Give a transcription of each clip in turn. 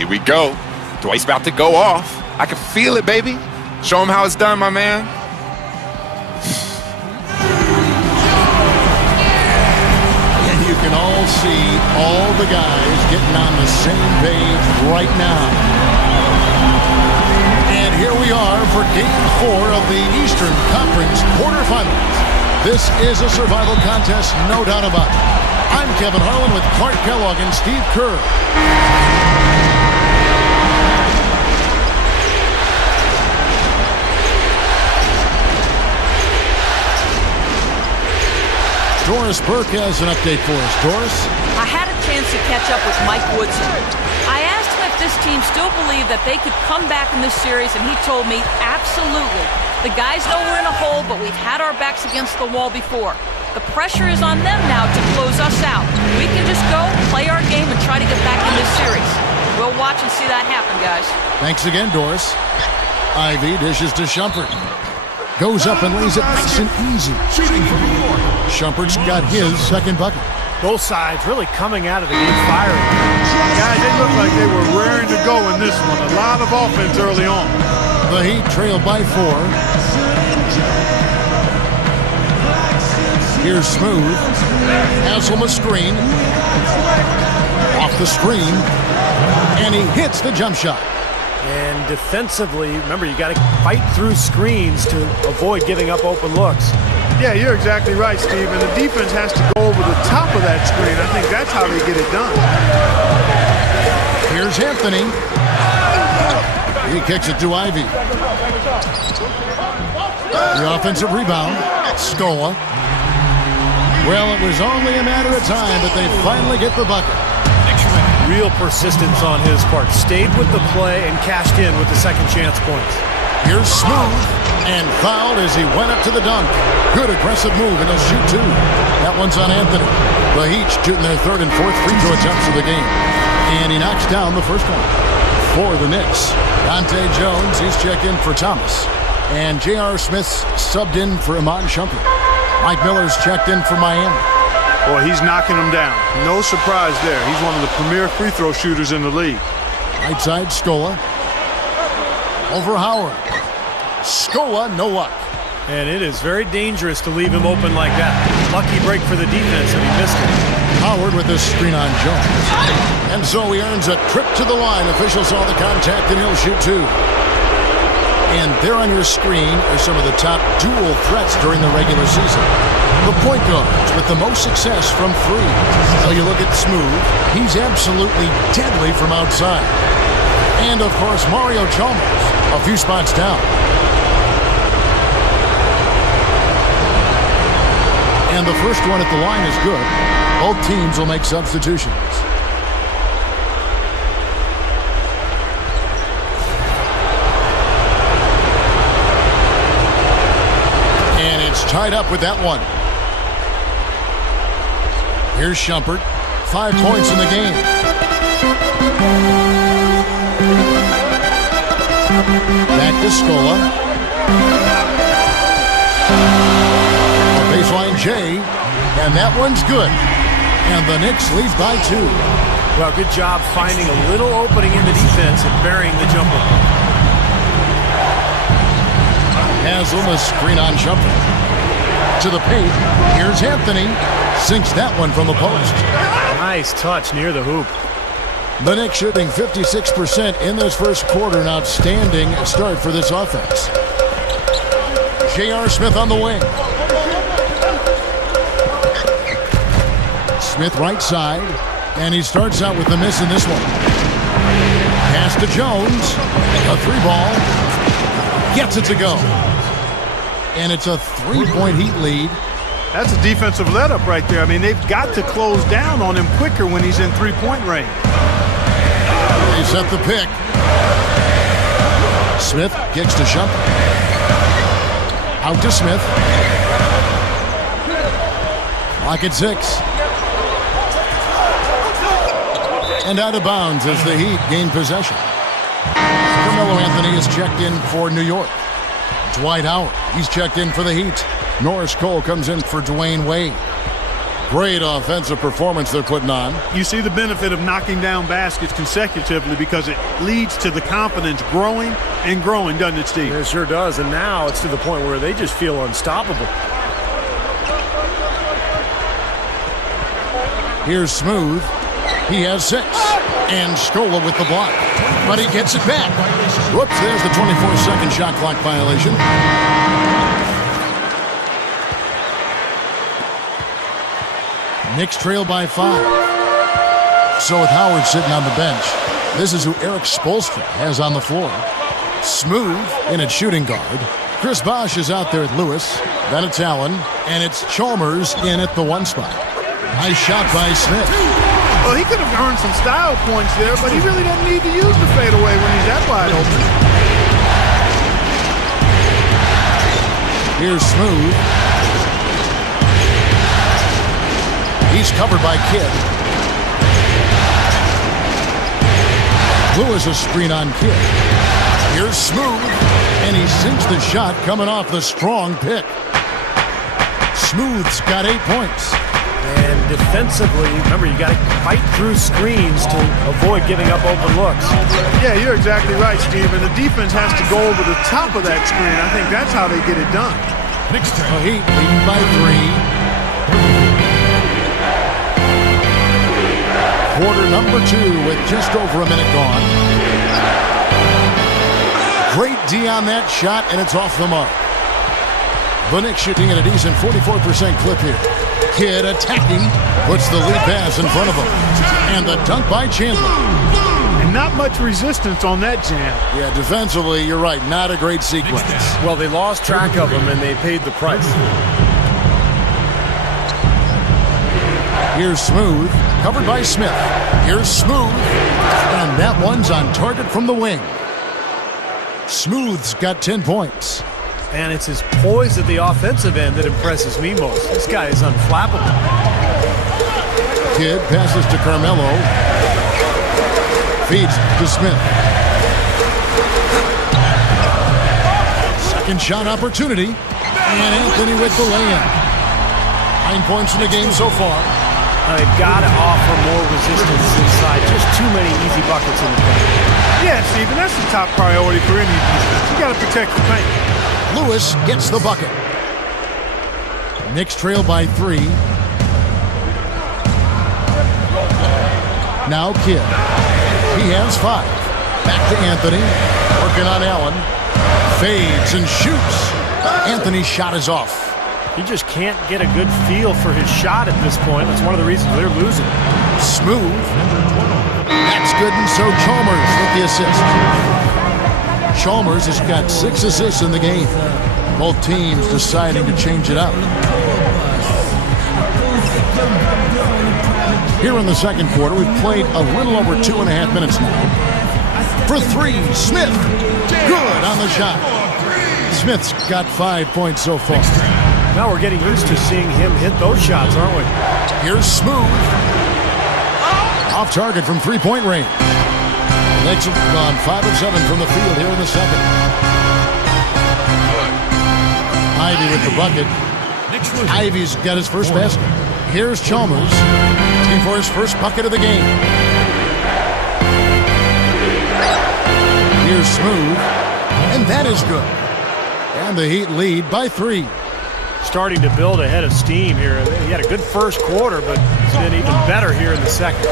Here we go. Dwight's about to go off. I can feel it, baby. Show him how it's done, my man. And you can all see all the guys getting on the same page right now. And here we are for Game 4 of the Eastern Conference quarterfinals. This is a survival contest, no doubt about it. I'm Kevin Harlan with Clark Kellogg and Steve Kerr. Doris Burke has an update for us. Doris? I had a chance to catch up with Mike Woodson. I asked him if this team still believed that they could come back in this series, and he told me absolutely. The guys know we're in a hole, but we've had our backs against the wall before. The pressure is on them now to close us out. We can just go, play our game, and try to get back in this series. We'll watch and see that happen, guys. Thanks again, Doris. Ivy dishes to Shumpert. Goes up and lays it nice and easy. Shumpert's got his second bucket. Both sides really coming out of the game firing. Guys, they look like they were raring to go in this one. A lot of offense early on. The Heat trail by 4. Here's Smooth. Haslam a screen. Off the screen. And he hits the jump shot. And defensively, remember, you got to fight through screens to avoid giving up open looks. Yeah, you're exactly right, Steve. And the defense has to go over the top of that screen. I think that's how they get it done. Here's Anthony. He kicks it to Ivy. The offensive rebound. Scola. Well, it was only a matter of time, but they finally get the bucket. Real persistence on his part. Stayed with the play and cashed in with the second chance points. Here's Smooth. And fouled as he went up to the dunk. Good aggressive move, and he'll shoot 2. That one's on Anthony. The Heat shooting their third and fourth free throw attempts of the game. And he knocks down the first one for the Knicks. Dante Jones, he's checked in for Thomas. And J.R. Smith's subbed in for Iman Shumpert. Mike Miller's checked in for Miami. Boy, he's knocking them down. No surprise there. He's one of the premier free throw shooters in the league. Right side, Scola. Over Howard. Scola, no luck. And it is very dangerous to leave him open like that. Lucky break for the defense, and he missed it. Howard with this screen on Jones. And so he earns a trip to the line. Officials saw the contact, and he'll shoot 2. And there on your screen are some of the top dual threats during the regular season. The point guards with the most success from 3. So you look at Smooth. He's absolutely deadly from outside. And, of course, Mario Chalmers, a few spots down. And the first one at the line is good. Both teams will make substitutions. And it's tied up with that one. Here's Shumpert. 5 points in the game. Back to Scola. A baseline J, and that one's good. And the Knicks lead by 2. Well, good job finding a little opening in the defense and burying the jumper. Haslam a screen on Shumpert. To the paint. Here's Anthony. Sinks that one from the post. Nice touch near the hoop. The Knicks shooting 56% in this first quarter. An outstanding start for this offense. J.R. Smith on the wing. Smith right side. And he starts out with the miss in this one. Pass to Jones. A 3-ball. Gets it to go. And it's a 3-point Heat lead. That's a defensive let-up right there. I mean, they've got to close down on him quicker when he's in 3-point range. They set the pick. Smith kicks to Shumpert. Out to Smith. Clock at 6. And out of bounds as the Heat gain possession. Carmelo Anthony is checked in for New York. Dwight Howard, he's checked in for the Heat. Norris Cole comes in for Dwayne Wade. Great offensive performance they're putting on. You see the benefit of knocking down baskets consecutively because it leads to the confidence growing and growing, doesn't it, Steve? It sure does, and now it's to the point where they just feel unstoppable. Here's Smooth. He has 6. And Scola with the block. But he gets it back. Whoops, there's the 24-second shot clock violation. Knicks trail by 5. So with Howard sitting on the bench, this is who Eric Spoelstra has on the floor. Smooth in at shooting guard. Chris Bosh is out there at Lewis. Then it's Allen. And it's Chalmers in at the 1 spot. Nice shot by Smith. Well, he could have earned some style points there, but he really doesn't need to use the fadeaway when he's that wide open. Here's Smooth. He's covered by Kidd. Lewis a screen on Kidd. Here's Smooth. And he sinks the shot coming off the strong pick. Smooth's got 8 points. And defensively, remember, you got to fight through screens to avoid giving up open looks. Yeah, you're exactly right, Steve. And the defense has to go over the top of that screen. I think that's how they get it done. Knicks Heat leading by 3. Quarter number 2 with just over a minute gone. Great D on that shot, and it's off the mark. The Knicks shooting at a decent 44% clip here. Kidd attacking, puts the lead pass in front of him. And the dunk by Chandler. And not much resistance on that jam. Yeah, defensively, you're right, not a great sequence. Well, they lost track of him, and they paid the price. Here's Smooth, covered by Smith. Here's Smooth, and that one's on target from the wing. Smooth's got 10 points. And it's his poise at the offensive end that impresses me most. This guy is unflappable. Kidd passes to Carmelo. Feeds to Smith. Second shot opportunity. And Anthony with the layup. 9 points in the game so far. They've got to offer more resistance inside. Just too many easy buckets in the paint. Yeah, Stephen, that's the top priority for any defense. You got to protect the paint. Lewis gets the bucket. Knicks trail by 3. Now Kidd. He has 5. Back to Anthony. Working on Allen. Fades and shoots. Anthony's shot is off. He just can't get a good feel for his shot at this point. That's one of the reasons they're losing. Smooth. That's good, and so Chalmers with the assist. Chalmers has got 6 assists in the game. Both teams deciding to change it up. Here in the second quarter, we've played a little over 2.5 minutes now. For 3, Smith. Good on the shot. Smith's got 5 points so far. Now we're getting used to seeing him hit those shots, aren't we? Here's Smooth. Off target from 3-point range. Knicks have gone 5 of 7 from the field here in the second. Ivy with the bucket. Ivy's got his first basket. Here's Chalmers. Looking for his first bucket of the game. Here's Smooth. And that is good. And the Heat lead by 3. Starting to build a head of steam here. He had a good first quarter, but it's been even better here in the second.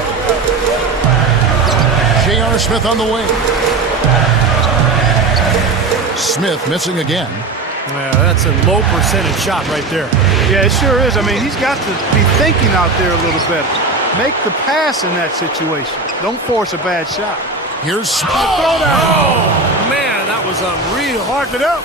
J.R. Smith on the wing. Smith missing again. Yeah, that's a low percentage shot right there. Yeah, it sure is. I mean, he's got to be thinking out there a little better. Make the pass in that situation. Don't force a bad shot. Here's Smith. Oh, man, that was unreal. Mark it up.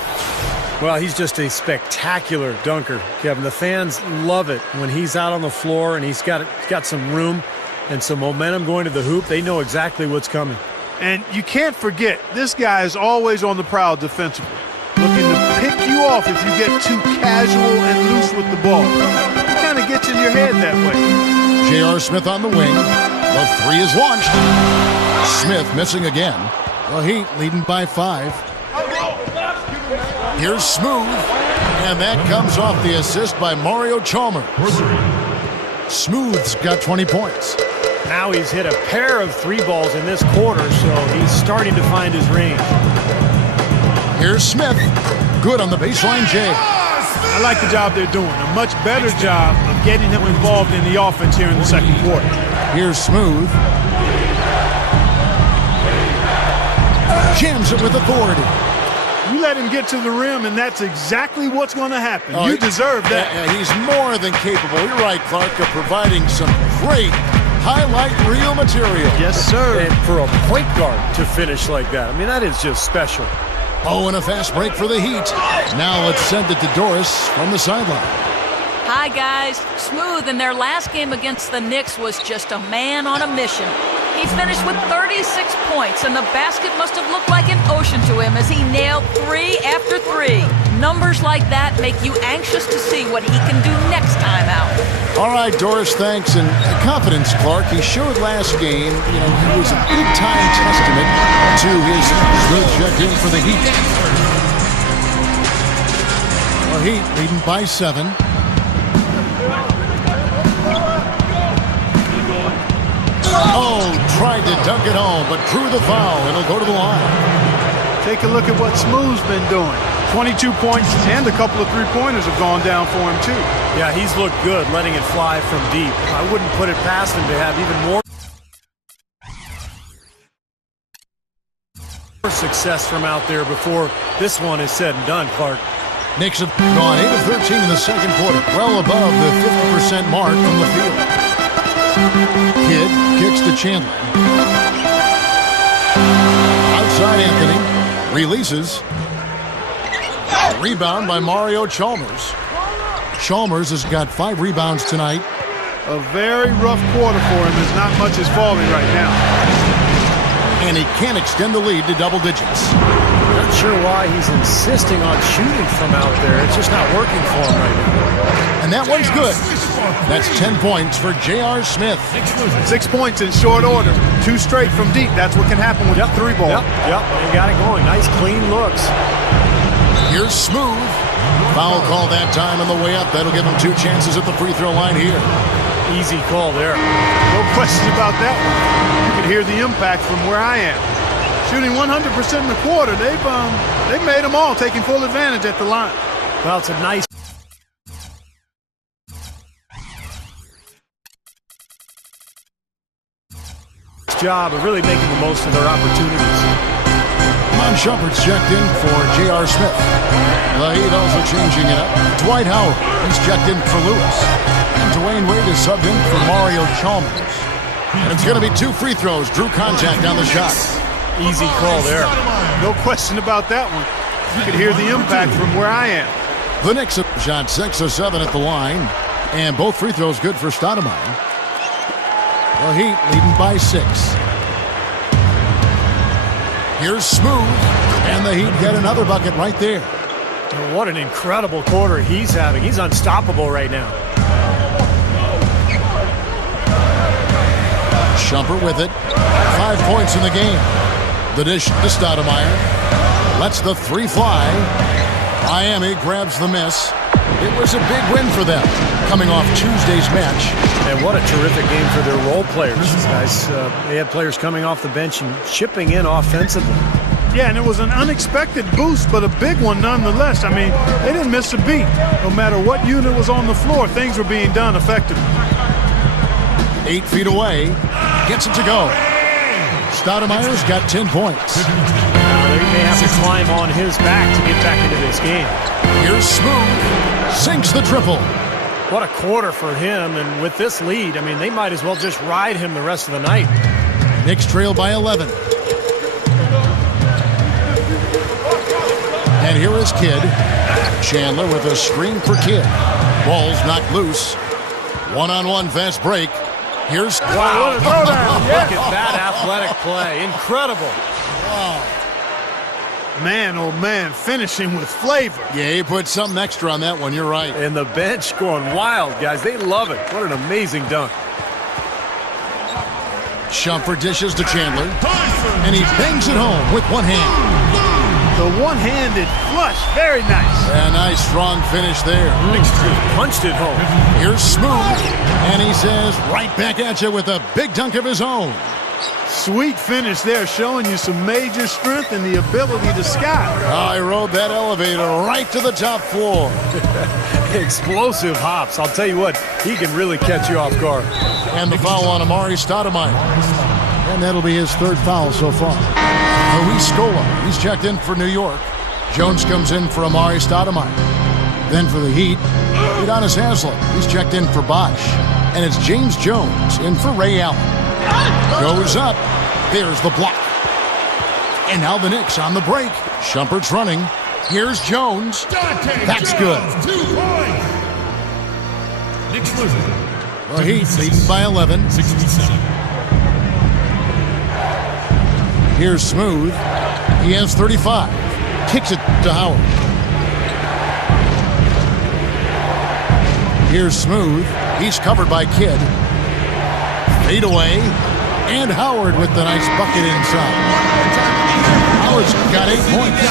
Well, he's just a spectacular dunker, Kevin. The fans love it when he's out on the floor and he's got some room and some momentum going to the hoop. They know exactly what's coming. And you can't forget, this guy is always on the prowl defensively, looking to pick you off if you get too casual and loose with the ball. It kind of gets in your head that way. J.R. Smith on the wing. The 3 is launched. Smith missing again. The Heat leading by 5. Here's Smooth, and that comes off the assist by Mario Chalmers. Smooth's got 20 points. Now he's hit a pair of 3 balls in this quarter, so he's starting to find his range. Here's Smith. Good on the baseline J. I like the job they're doing. A much better job of getting him involved in the offense here in the second quarter. Here's Smooth. Jams it with authority. You let him get to the rim, and that's exactly what's going to happen. You deserve that. He's more than capable. You're right, Clark, of providing some great highlight reel material. Yes, sir. And for a point guard to finish like that, I mean, that is just special. Oh, and a fast break for the Heat. Now let's send it to Doris from the sideline. Hi, guys. Smooth in their last game against the Knicks was just a man on a mission. He finished with 36 points, and the basket must have looked like an ocean to him as he nailed 3 after 3. Numbers like that make you anxious to see what he can do next time out. All right, Doris, thanks. And confidence, Clark. He showed last game, he was a big-time testament to his smooth check in for the Heat. The Heat leading by 7. Oh, tried to dunk it home, but drew the foul. It'll go to the line. Take a look at what Smooth's been doing. 22 points and a couple of three-pointers have gone down for him, too. Yeah, he's looked good letting it fly from deep. I wouldn't put it past him to have even more success from out there before this one is said and done, Clark. Knicks have gone 8 of 13 in the second quarter, well above the 50% mark from the field. Kidd kicks to Chandler. Outside Anthony. Releases. Rebound by Mario Chalmers. Chalmers has got 5 rebounds tonight. A very rough quarter for him as not much is falling right now. And he can't extend the lead to double digits. Not sure why he's insisting on shooting from out there. It's just not working for him right now. And that one's good. That's 10 points for J.R. Smith. 6 points in short order. 2 straight from deep. That's what can happen with the 3-ball. Yep, they got it going. Nice, clean looks. Here's Smooth. Foul call that time on the way up. That'll give him 2 chances at the free throw line here. Easy call there. No question about that one. You can hear the impact from where I am. Shooting 100% in the quarter. They've made them all, taking full advantage at the line. Well, it's a nice job of really making the most of their opportunities. Mon Shumpert's checked in for J.R. Smith. The Heat also changing it up. Dwight Howard, he's checked in for Lewis. And Dwayne Wade is subbed in for Mario Chalmers. And it's going to be 2 free throws. Drew contact on the shot. Easy call there. No question about that one. You can hear the impact from where I am. The Knicks have shot 6 of 7 at the line. And both free throws good for Stoudemire. The Heat leading by 6. Here's Smooth. And the Heat get another bucket right there. What an incredible quarter he's having. He's unstoppable right now. Shumpert with it. 5 points in the game. The dish to Stoudemire. Lets the 3 fly. Miami grabs the miss. It was a big win for them, coming off Tuesday's match. And what a terrific game for their role players. These guys, they had players coming off the bench and chipping in offensively. Yeah, and it was an unexpected boost, but a big one nonetheless. I mean, they didn't miss a beat. No matter what unit was on the floor, things were being done effectively. 8 feet away. Gets it to go. Stoudemire's got 10 points. They may have to climb on his back to get back into this game. Here's Smooth. Sinks the triple. What a quarter for him, and with this lead, I mean, they might as well just ride him the rest of the night. Knicks trail by 11. And here is Kidd. Chandler with a screen for Kidd. Ball's knocked loose. One-on-one fast break. Here's... Wow, what a throwdown. Look at that athletic play. Incredible. Wow. Man, oh man, finishing with flavor. Yeah, he put something extra on that one. You're right. And the bench going wild, guys. They love it. What an amazing dunk. Shumpert dishes to Chandler. And he bangs it home with one hand. The The one-handed flush, very nice. A nice strong finish there. Knicks punched it home. Here's Smooth, and he says right back at you with a big dunk of his own. Sweet finish there, showing you some major strength and the ability to sky. I rode that elevator right to the top floor. Explosive hops. I'll tell you what, he can really catch you off guard. And the foul on Amari Stoudemire. And that'll be his third foul so far. Luis Scola, he's checked in for New York. Jones comes in for Amari Stoudemire. Then for the Heat, Udonis Haslem, he's checked in for Bosch. And it's James Jones in for Ray Allen. Goes up. There's the block. And now the Knicks on the break. Shumpert's running. Here's Jones. That's good. 2 points. Knicks losing. The Heat leading by 11. 67. Here's Smooth. He has 35. Kicks it to Howard. Here's Smooth. He's covered by Kidd. Fade away. And Howard with the nice bucket inside. Howard's got 8 points.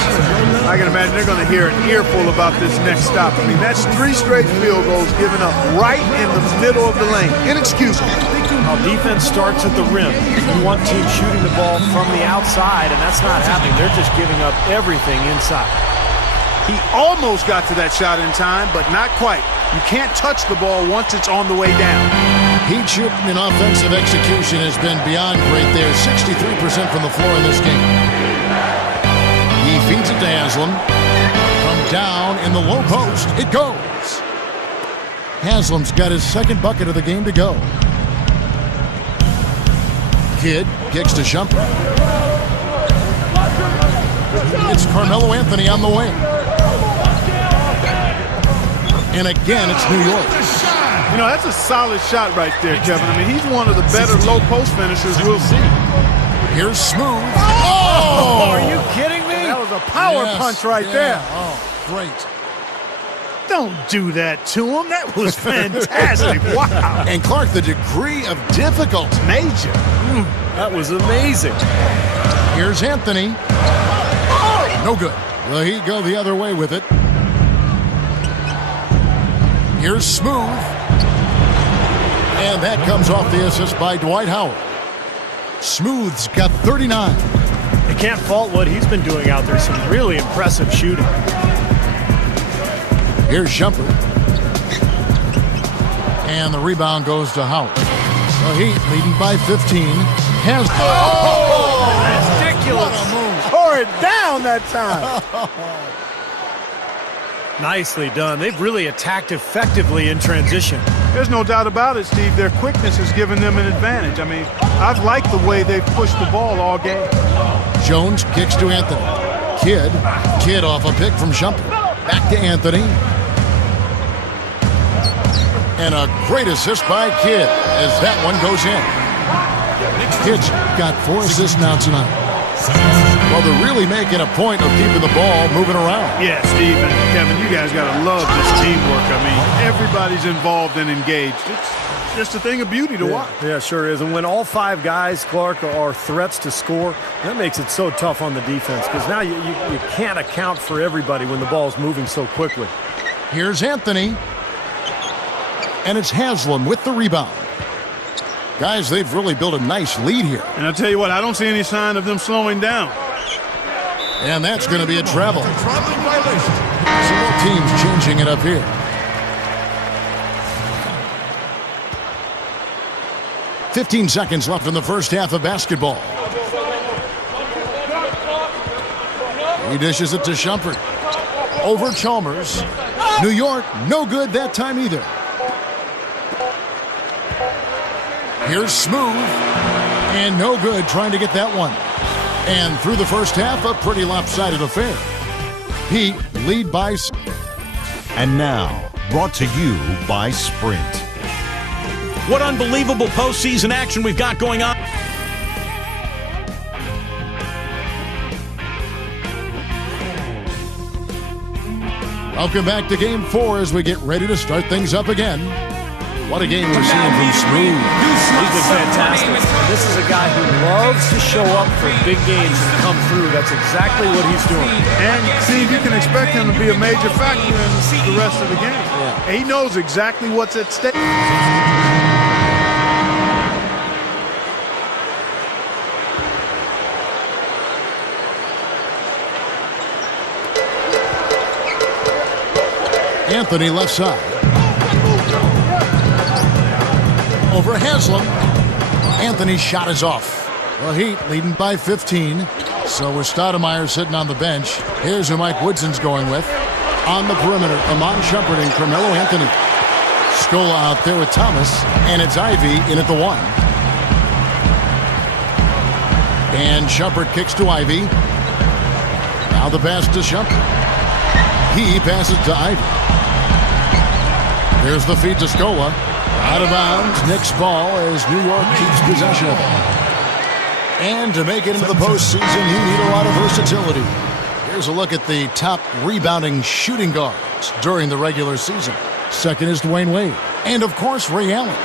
I can imagine they're going to hear an earful about this next stop. I mean, that's 3 straight field goals given up right in the middle of the lane. Inexcusable. Now, defense starts at the rim. You want teams shooting the ball from the outside, and that's not happening. They're just giving up everything inside. He almost got to that shot in time, but not quite. You can't touch the ball once it's on the way down. Heat shooting and offensive execution has been beyond great there. 63% from the floor in this game. He feeds it to Haslem. From down in the low post, it goes. Haslem's got his second bucket of the game to go. Kidd kicks to Shumpert. It's Carmelo Anthony on the wing. And again, it's New York. You know, that's a solid shot right there, Kevin. I mean, he's one of the better low-post finishers we'll see. Here's Smooth. Oh! Are you kidding me? That was a power punch right there. Oh, great. Don't do that to him. That was fantastic. Wow. And Clark, the degree of difficulty. Major. That was amazing. Here's Anthony. No good. The Heat go the other way with it. Here's Smooth. And that comes off the assist by Dwight Howard. Smooth's got 39. You can't fault what he's been doing out there. Some really impressive shooting. Here's Shumpert. And the rebound goes to Howard. The Heat leading by 15. Has Ridiculous. What a move. Tore it down that time. Nicely done. They've really attacked effectively in transition. There's no doubt about it, Steve. Their quickness has given them an advantage. I mean, I've liked the way they've pushed the ball all game. Jones kicks to Anthony. Kidd off a pick from Shumpert. Back to Anthony. And a great assist by Kidd as that one goes in. Kidd's got 4 assists now tonight. Well, they're really making a point of keeping the ball moving around. Yeah, Steve and Kevin, you guys got to love this teamwork. I mean, everybody's involved and engaged. It's just a thing of beauty to watch. Yeah, sure is. And when all 5 guys, Clark, are threats to score, that makes it so tough on the defense because now you can't account for everybody when the ball's moving so quickly. Here's Anthony. And it's Haslem with the rebound. Guys, they've really built a nice lead here. And I'll tell you what, I don't see any sign of them slowing down. And that's going to be a travel. Several teams changing it up here. "15 seconds left in the first half of basketball. He dishes it to Shumpert. Over Chalmers. New York, no good that time either. Here's Smooth. And no good trying to get that one. And through the first half, a pretty lopsided affair. Heat lead by... And now, brought to you by Sprint. What unbelievable postseason action we've got going on. Welcome back to Game 4 as we get ready to start things up again. What a game we're seeing from Smooth. He's been fantastic. This is a guy who loves to show up for big games and come through. That's exactly what he's doing. And Steve, you can expect him to be a major factor in the rest of the game. Yeah. He knows exactly what's at stake. Anthony left side. Over Haslam. Anthony's shot is off. The Heat leading by 15. So with Stoudemire sitting on the bench, here's who Mike Woodson's going with. On the perimeter, Amon Shumpert and Carmelo Anthony. Scola out there with Thomas, and it's Ivy in at the 1. And Shumpert kicks to Ivy. Now the pass to Shumpert. He passes to Ivy. Here's the feed to Scola. Out of bounds. Knicks ball as New York keeps possession of it. And to make it into the postseason, you need a lot of versatility. Here's a look at the top rebounding shooting guards during the regular season. Second is Dwayne Wade. And, of course, Ray Allen.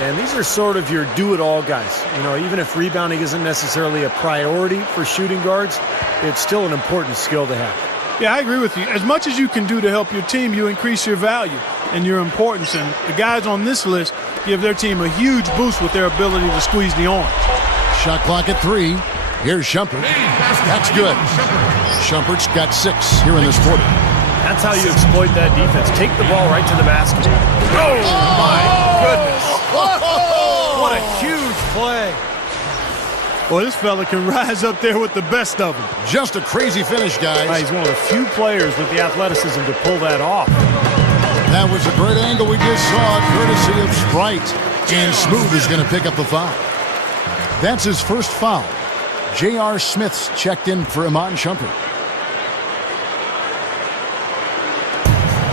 And these are sort of your do-it-all guys. You know, even if rebounding isn't necessarily a priority for shooting guards, it's still an important skill to have. Yeah, I agree with you. As much as you can do to help your team, you increase your value and your importance. And the guys on this list give their team a huge boost with their ability to squeeze the orange. Shot clock at 3. Here's Shumpert. That's good. Shumpert's got 6 here in this quarter. That's how you exploit that defense. Take the ball right to the basket. Oh, my goodness. What a huge play. Boy, this fella can rise up there with the best of them. Just a crazy finish, guys. He's one of the few players with the athleticism to pull that off. That was a great angle we just saw, courtesy of Sprite. And Smooth is going to pick up the foul. That's his first foul. J.R. Smith's checked in for Amon Shumpert.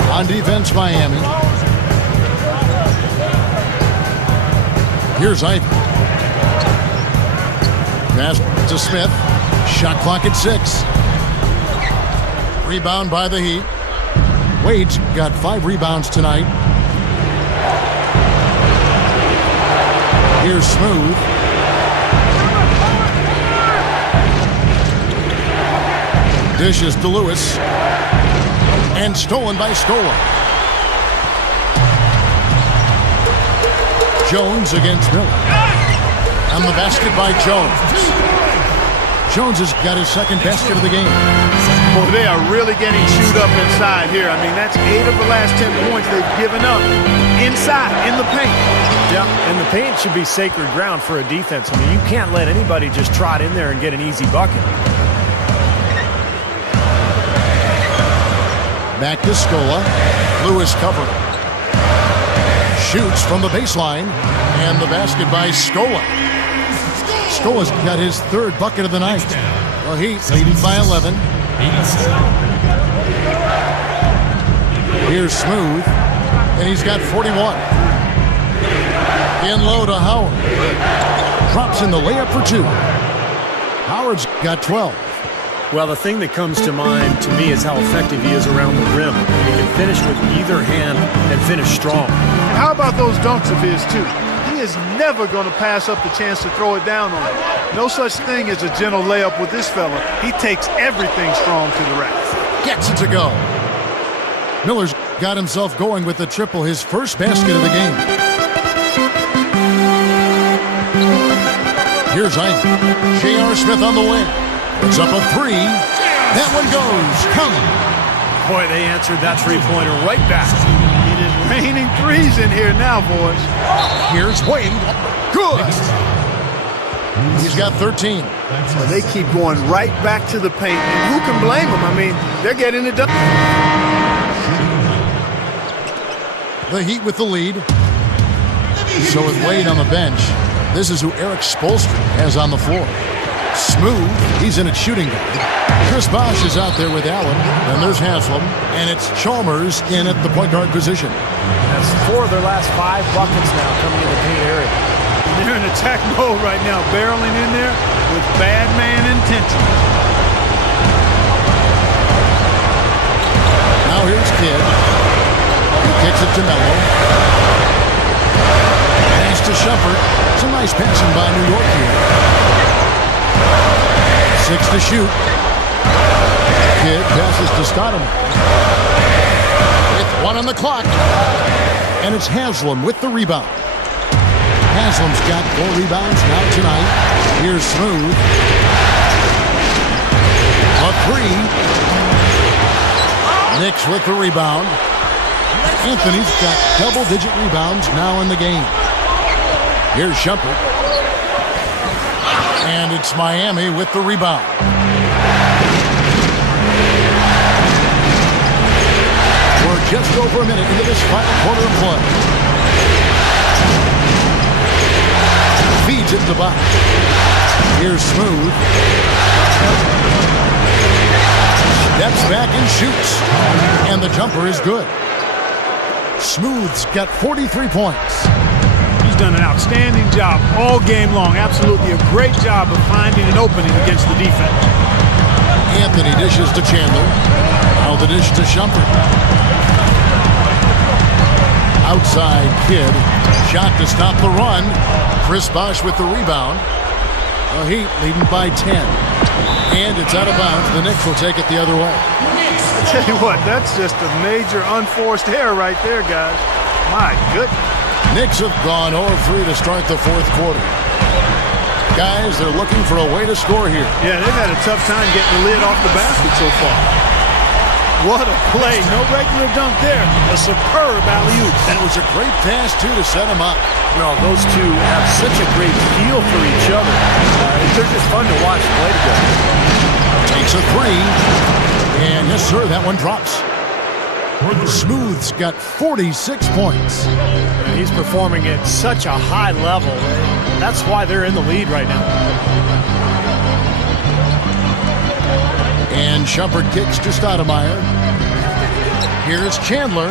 On defense, Miami. Here's Ivy. Pass to Smith. Shot clock at 6. Rebound by the Heat. Wade's got 5 rebounds tonight. Here's Smooth. Dishes to Lewis. And stolen by Scola. Jones against Miller. On the basket by Jones. Jones has got his second basket of the game. Boy, they are really getting chewed up inside here. I mean, that's 8 of the last 10 points they've given up inside, in the paint. Yeah, and the paint should be sacred ground for a defense. I mean, you can't let anybody just trot in there and get an easy bucket. Back to Scola. Lewis covered. Shoots from the baseline. And the basket by Scola. Scola's got his 3rd bucket of the night. Well, Heat leading by 11. Here's Smooth. And he's got 41. In low to Howard. Drops in the layup for 2. Howard's got 12. Well, the thing that comes to mind to me is how effective he is around the rim. He can finish with either hand and finish strong. How about those dunks of his, too? He is never going to pass up the chance to throw it down on him. No such thing as a gentle layup with this fella. He takes everything strong to the rack. Gets it to go. Miller's got himself going with the triple, his first basket of the game. Here's Ivy. J.R. Smith on the wing. It's up a 3. That one goes. Coming. Boy, they answered that three-pointer right back. It is raining threes in here now, boys. Here's Wade. Good. He's got 13. Well, they keep going right back to the paint. And who can blame them? I mean, they're getting it done. The Heat with the lead. So with Wade on the bench, this is who Eric Spoelstra has on the floor. Smooth, he's in at shooting guard. Chris Bosh is out there with Allen, and there's Haslam, and it's Chalmers in at the point guard position. That's 4 of their last 5 buckets now coming in the paint area. They're in attack mode right now, barreling in there with bad man intentions. Now here's Kidd. He kicks it to Melo. Shumpert. Some nice passing by New York here. 6 to shoot. Kidd passes to Stoudemire. With 1 on the clock. And it's Haslam with the rebound. Haslam's got 4 rebounds now tonight. Here's Smooth. A 3. Knicks with the rebound. Anthony's got double-digit rebounds now in the game. Here's Shumpert. And it's Miami with the rebound. We're just over a minute into this final quarter of play. Feeds it to Bosh. Here's Smooth. Steps back and shoots. And the jumper is good. Smooth's got 43 points. He's done an outstanding job all game long. Absolutely a great job of finding an opening against the defense. Anthony dishes to Chandler. Now the dish to Shumpert. Outside Kidd. Shot to stop the run. Chris Bosh with the rebound. The Heat leading by 10. And it's out of bounds. The Knicks will take it the other way. I tell you what, that's just a major unforced error right there, guys. My goodness. Knicks have gone 0-3 to start the fourth quarter. Guys, they're looking for a way to score here. Yeah, they've had a tough time getting the lid off the basket so far. What a play. No regular dunk there. A superb alley-oop. And it was a great pass, too, to set him up. Well, those two have such a great feel for each other. They're just fun to watch play together. Takes a 3. And yes, sir, that one drops. Smooth's got 46 points. And he's performing at such a high level. That's why they're in the lead right now. And Shumpert kicks to Stoudemire. Here's Chandler.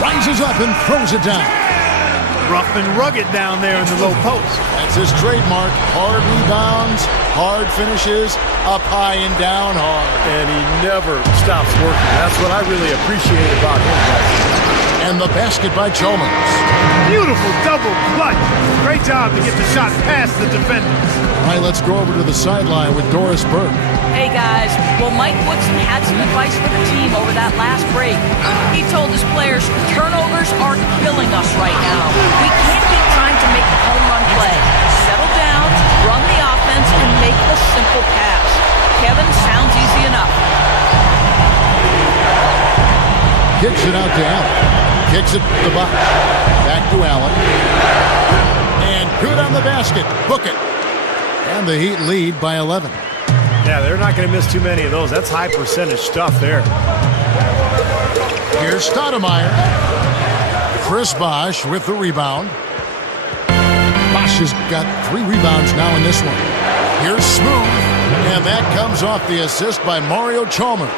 Rises up and throws it down. Rough and rugged down there in the low post. That's his trademark. Hard rebounds, hard finishes, up high and down hard. And he never stops working. That's what I really appreciate about him. And the basket by Chalmers. Beautiful double clutch. Great job to get the shot past the defenders. All right, let's go over to the sideline with Doris Burke. Hey guys, well Mike Woodson had some advice for the team over that last break. He told his players, turnovers are killing us right now. We can't keep trying to make a home run play. Settle down, run the offense, and make a simple pass. Kevin, sounds easy enough. Kicks it out to Allen. Kicks it to the box. Back to Allen. And good on the basket. Book it. And the Heat lead by 11. Yeah, they're not going to miss too many of those. That's high percentage stuff there. Here's Stoudemire. Chris Bosh with the rebound. Bosh has got 3 rebounds now in this one. Here's Smooth. And that comes off the assist by Mario Chalmers.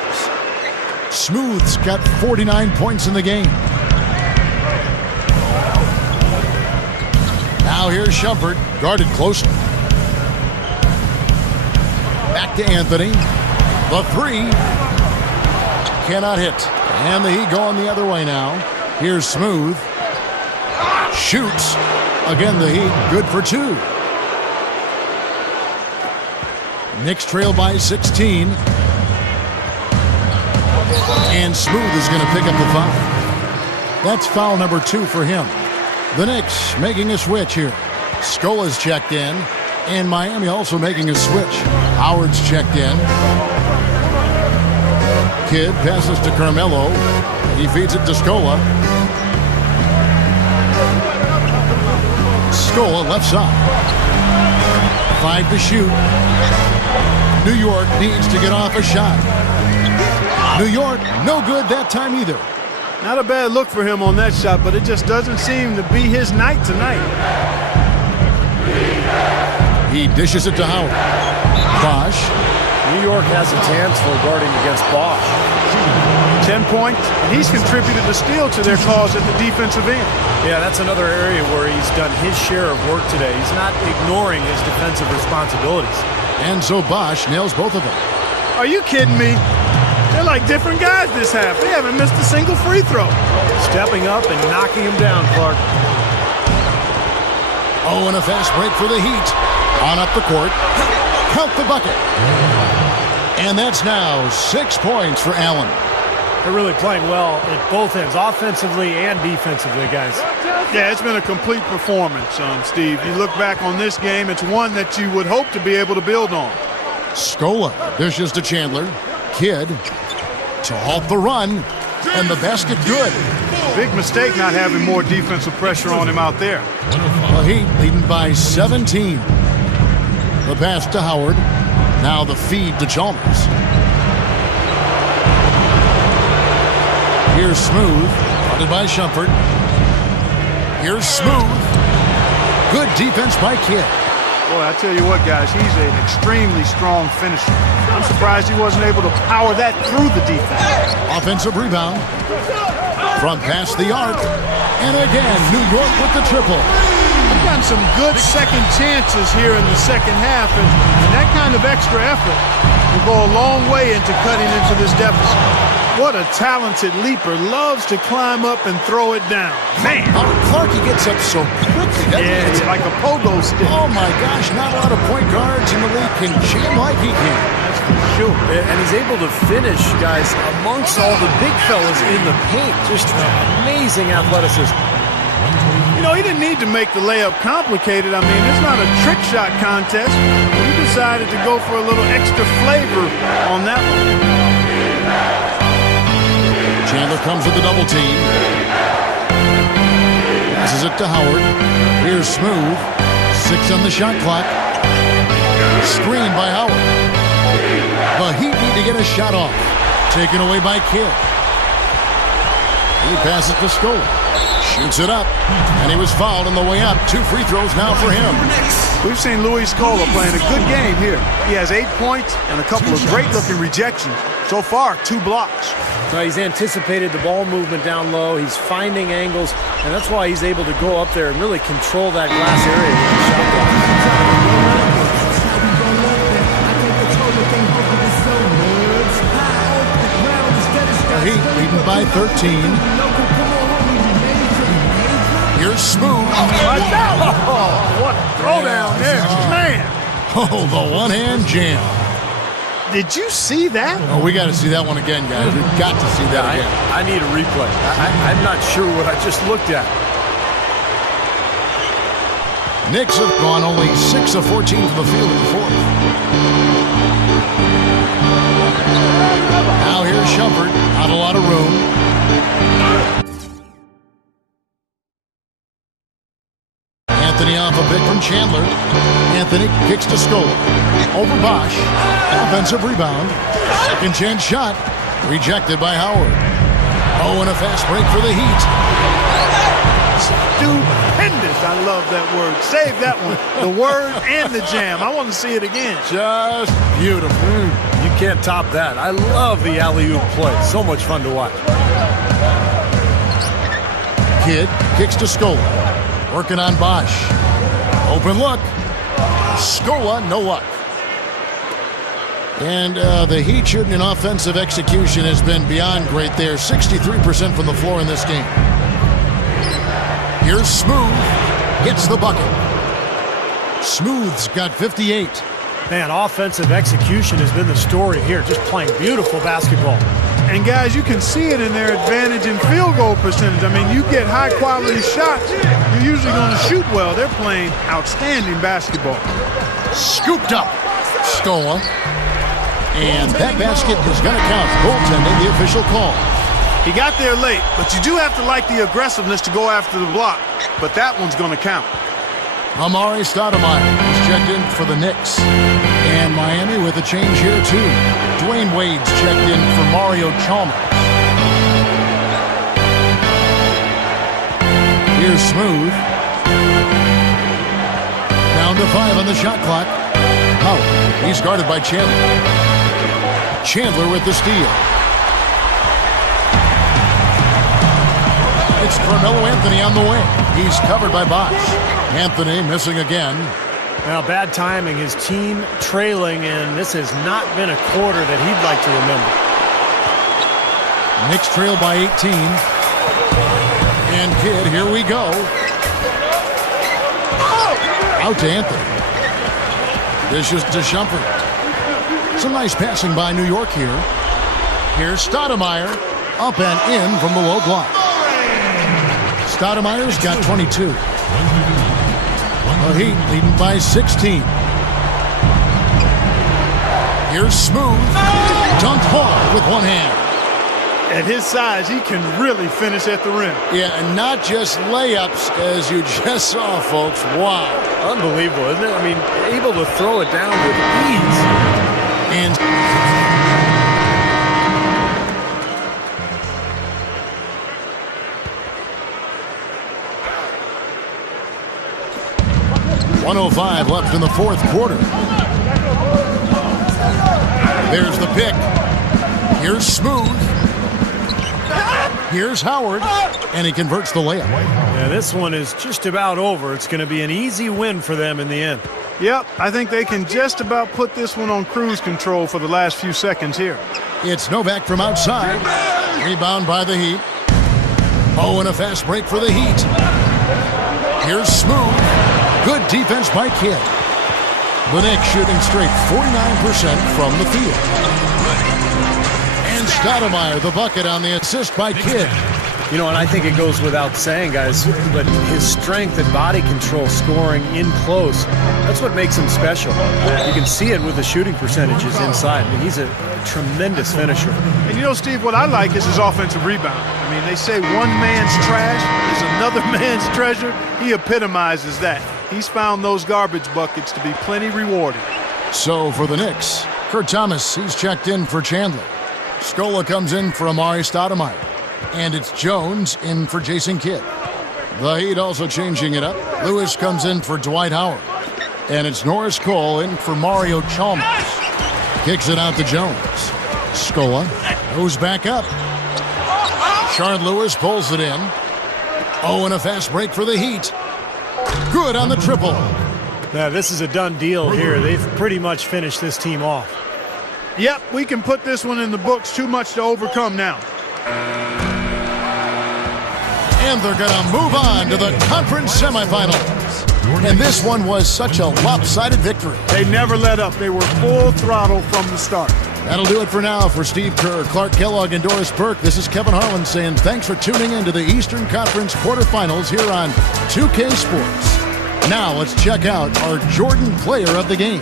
Smooth's got 49 points in the game. Now here's Shumpert, guarded closely. Back to Anthony. The 3. Cannot hit. And the Heat going the other way now. Here's Smooth. Shoots. Again, the Heat good for 2. Knicks trail by 16. And Smooth is going to pick up the foul. That's foul number 2 for him. The Knicks making a switch here. Scola's checked in. And Miami also making a switch. Howard's checked in. Kidd passes to Carmelo. He feeds it to Scola. Scola left side. 5 to shoot. New York needs to get off a shot. New York, no good that time either. Not a bad look for him on that shot, but it just doesn't seem to be his night tonight. He dishes it to Howard. Bosh. New York has a chance for guarding against Bosh. 10 points, and he's contributed a steal to their cause at the defensive end. Yeah, that's another area where he's done his share of work today. He's not ignoring his defensive responsibilities. And so Bosh nails both of them. Are you kidding me? They're like different guys this half. They haven't missed a single free throw. Stepping up and knocking him down, Clark. Oh, and a fast break for the Heat. On up the court. Count the bucket. And that's now 6 points for Allen. They're really playing well at both ends, offensively and defensively, guys. Yeah, it's been a complete performance, Steve. You look back on this game, it's one that you would hope to be able to build on. Scola dishes to Chandler. Kidd to halt the run. And the basket good. Big mistake not having more defensive pressure on him out there. The Heat leading by 17. The pass to Howard. Now the feed to Chalmers. Here's Smooth. Guarded by Shumpert. Here's Smooth. Good defense by Kidd. Boy, I tell you what, guys, he's an extremely strong finisher. I'm surprised he wasn't able to power that through the defense. Offensive rebound. Front past the arc. And again, New York with the triple. We've gotten some good second chances here in the second half, and that kind of extra effort will go a long way into cutting into this deficit. What a talented leaper. Loves to climb up and throw it down. Man! Clarkie gets up so quickly. Yeah, it's like a pogo stick. Oh, my gosh. Not a lot of point guards in the league can jam like he can. That's for sure. And he's able to finish, guys, amongst all the big fellas in the paint. Just amazing athleticism. You know, he didn't need to make the layup complicated. I mean, it's not a trick shot contest. He decided to go for a little extra flavor on that one. Chandler comes with the double team. Passes it to Howard. Here's Smooth. 6 on the shot clock. Screen by Howard. The Heat need to get a shot off. Taken away by Kidd. He passes to Scola. Shoots it up. And he was fouled on the way up. 2 free throws now for him. We've seen Luis Scola playing a good game here. He has 8 points and a couple of great-looking rejections. So far, 2 blocks. Well, he's anticipated the ball movement down low. He's finding angles, and that's why he's able to go up there and really control that glass area with the shot block. The Heat leading by 13. Here's Smooth. Oh, what a throwdown there. Man. Oh, the one-hand jam. Did you see that? Oh, we got to see that one again, guys. We've got to see that again. I need a replay. I'm not sure what I just looked at. Knicks have gone only 6 of 14 to the field in the fourth. Now here's Shumpert. Not a lot of room. Anthony off a pick from Chandler. Anthony kicks to Scola. Over Bosch. Offensive rebound. Second chance shot. Rejected by Howard. Oh, and a fast break for the Heat. Stupendous. I love that word. Save that one. The word and the jam. I want to see it again. Just beautiful. You can't top that. I love the alley-oop play. So much fun to watch. Kidd kicks to Scola. Working on Bosch. Open look. Scola, no luck. And the Heat shooting in offensive execution has been beyond great there. 63% from the floor in this game. Here's Smooth. Gets the bucket. Smooth's got 58. Man, offensive execution has been the story here. Just playing beautiful basketball. And guys, you can see it in their advantage in field goal percentage. I mean, you get high-quality shots, you're usually going to shoot well. They're playing outstanding basketball. Scooped up. Scola. And that basket is going to count. Goaltending, the official call. He got there late, but you do have to like the aggressiveness to go after the block. But that one's going to count. Amari Stoudemire is checked in for the Knicks. And Miami with a change here, too. Dwayne Wade's checked in for Mario Chalmers. Here's Smooth. Down to 5 on the shot clock. Howard, he's guarded by Chandler. Chandler with the steal. It's Carmelo Anthony on the wing. He's covered by Bosch. Anthony missing again. Now, bad timing. His team trailing, and this has not been a quarter that he'd like to remember. Knicks trail by 18. And Kidd, here we go. Out to Anthony. Dishes to Shumpert. Some nice passing by New York here. Here's Stoudemire. Up and in from the low block. Stoudemire's got 22. The Heat leading by 16. Here's Smooth. Dunked hard with one hand. At his size, he can really finish at the rim. Yeah, and not just layups, as you just saw, folks. Wow. Unbelievable, isn't it? I mean, able to throw it down with ease. And .105 left in the fourth quarter. There's the pick. Here's Smooth. Here's Howard, and he converts the layup. Yeah, this one is just about over. It's going to be an easy win for them in the end. Yep, I think they can just about put this one on cruise control for the last few seconds here. It's Novak from outside. Rebound by the Heat. Oh, and a fast break for the Heat. Here's Smooth. Good defense by Kidd. The Knicks shooting straight 49% from the field. And Stoudemire, the bucket on the assist by Kidd. You know, and I think it goes without saying, guys, but his strength and body control scoring in close, that's what makes him special. You can see it with the shooting percentages inside. I mean, he's a tremendous finisher. And you know, Steve, what I like is his offensive rebound. I mean, they say one man's trash is another man's treasure. He epitomizes that. He's found those garbage buckets to be plenty rewarding. So for the Knicks, Kurt Thomas, he's checked in for Chandler. Scola comes in for Amari Stoudemire. And it's Jones in for Jason Kidd. The Heat also changing it up. Lewis comes in for Dwight Howard. And it's Norris Cole in for Mario Chalmers. Kicks it out to Jones. Scola goes back up. Shard Lewis pulls it in. Oh, and a fast break for the Heat. Good on the triple. Now, this is a done deal here. They've pretty much finished this team off. Yep, we can put this one in the books. Too much to overcome now. And they're going to move on to the conference semifinals. And this one was such a lopsided victory. They never let up. They were full throttle from the start. That'll do it for now. For Steve Kerr, Clark Kellogg, and Doris Burke, this is Kevin Harlan saying thanks for tuning in to the Eastern Conference quarterfinals here on 2K Sports. Now let's check out our Jordan player of the game.